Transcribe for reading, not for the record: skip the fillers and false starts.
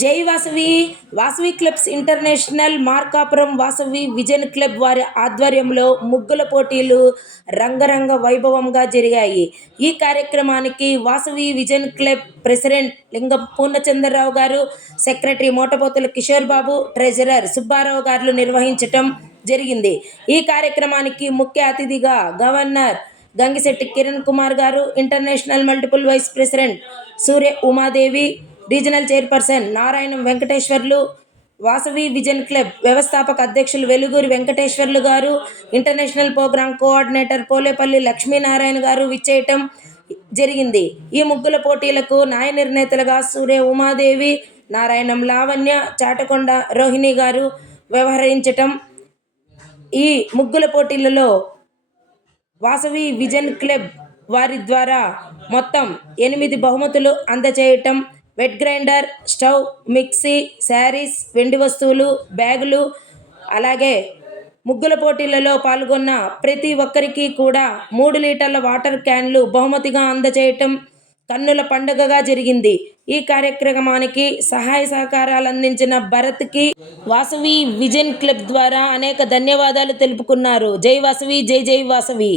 జై Vasavi Vasavi clubs international Markapuram Vasavi vision club వారి ఆధ్వర్యంలో ముగ్గుల పోటీలు రంగరంగ వైభవంగా జరిగాయి. ఈ కార్యక్రమానికి వాసవి విజన్ క్లబ్ ప్రెసిడెంట్ లింగం పూర్ణచంద్రరావు గారు, సెక్రటరీ మోటపోతుల కిషోర్ బాబు, ట్రెజరర్ సుబ్బారావు గారు నిర్వహించటం జరిగింది. ఈ కార్యక్రమానికి ముఖ్య అతిథిగా గవర్నర్ గంగిశెట్టి కిరణ్ కుమార్ గారు, ఇంటర్నేషనల్ మల్టిపుల్ వైస్ ప్రెసిడెంట్ సూర్య ఉమాదేవి, రీజనల్ చైర్పర్సన్ నారాయణం వెంకటేశ్వర్లు, వాసవి విజన్ క్లబ్ వ్యవస్థాపక అధ్యక్షులు వెలుగూరి వెంకటేశ్వర్లు గారు, international programme coordinator Polepalli Lakshminarayana గారు విచ్చేయటం జరిగింది. ఈ ముగ్గుల పోటీలకు న్యాయ నిర్ణేతలుగా సూర్య ఉమాదేవి, నారాయణం లావణ్య, చాటకొండ రోహిణి గారు వ్యవహరించటం. ఈ ముగ్గుల పోటీలలో వాసవి విజన్ క్లబ్ వారి ద్వారా మొత్తం 8 బహుమతులు అందజేయటం. Wet grinder, stove, mixie, saris, వెండి వస్తువులు, బ్యాగులు, అలాగే ముగ్గుల పోటీలలో పాల్గొన్న ప్రతి ఒక్కరికి కూడా 3 లీటర్ల వాటర్ క్యాన్లు బహుమతిగా అందజేయటం కన్నుల పండుగగా జరిగింది. ఈ కార్యక్రమానికి సహాయ సహకారాలు అందించిన భరత్కి వాసవి విజన్ క్లబ్ ద్వారా అనేక ధన్యవాదాలు తెలుపుకున్నారు. జై వాసవి, జై జై వాసవి.